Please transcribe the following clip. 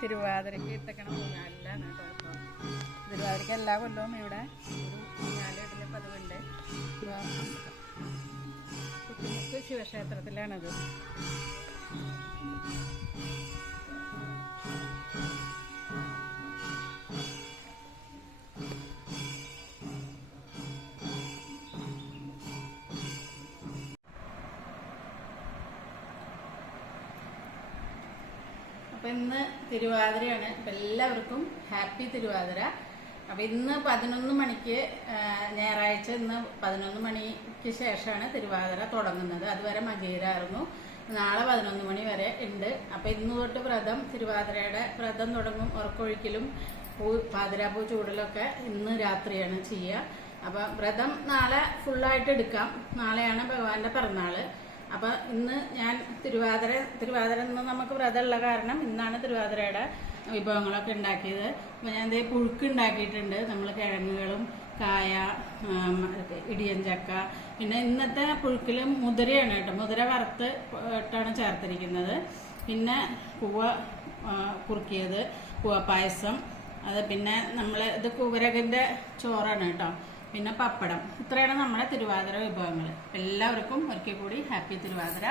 തിരുവാതിരയ്ക്ക് ഇട്ടക്കണം ഊഞ്ഞാലിലാണ് കേട്ടോ. തിരുവാതിരയ്ക്ക് എല്ലാ കൊല്ലവും ഇവിടെ ഒരു ഊഞ്ഞാലിടൽ പതിവുണ്ട്. കുട്ടിമുക്ക് ശിവക്ഷേത്രത്തിലാണത്. അപ്പം ഇന്ന് തിരുവാതിരയാണ്. അപ്പം എല്ലാവർക്കും ഹാപ്പി തിരുവാതിര. അപ്പം ഇന്ന് 11 മണിക്ക് ഞായറാഴ്ച ഇന്ന് 11 മണിക്ക് ശേഷമാണ് തിരുവാതിര തുടങ്ങുന്നത്. അതുവരെ മകീരായിരുന്നു. നാളെ 11 മണി വരെ ഉണ്ട്. അപ്പം ഇന്ന് തൊട്ട് വ്രതം, തിരുവാതിരയുടെ വ്രതം തുടങ്ങും. ഉറക്കൊഴിക്കലും പാതിരാപ്പൂ ചൂടലൊക്കെ ഇന്ന് രാത്രിയാണ് ചെയ്യുക. അപ്പം വ്രതം നാളെ ഫുള്ളായിട്ട് എടുക്കാം. നാളെയാണ് ഭഗവാന്റെ പിറന്നാള്. അപ്പം ഇന്ന് ഞാൻ തിരുവാതിര ഇന്ന് നമുക്ക് വ്രതമുള്ള കാരണം ഇന്നാണ് തിരുവാതിരയുടെ വിഭവങ്ങളൊക്കെ ഉണ്ടാക്കിയത്. അപ്പം ഞാൻ ഇതേ പുഴുക്ക് ഉണ്ടാക്കിയിട്ടുണ്ട്. നമ്മൾ കിഴങ്ങുകളും കായ, ഇടിയൻ ചക്ക, പിന്നെ ഇന്നത്തെ പുഴുക്കിലും മുതിരയാണ് കേട്ടോ. മുതിര വറുത്ത് ഇട്ടാണ് ചേർത്തിരിക്കുന്നത്. പിന്നെ കൂവ കുറുക്കിയത്, കൂവ പായസം, അത് പിന്നെ നമ്മൾ ഇത് കുവരകിൻ്റെ ചോറാണ് കേട്ടോ. പിന്നെ പപ്പടം. ഇത്രയാണ് നമ്മുടെ തിരുവാതിര വിഭവങ്ങൾ. എല്ലാവർക്കും ഒരിക്കൽ കൂടി ഹാപ്പി തിരുവാതിര.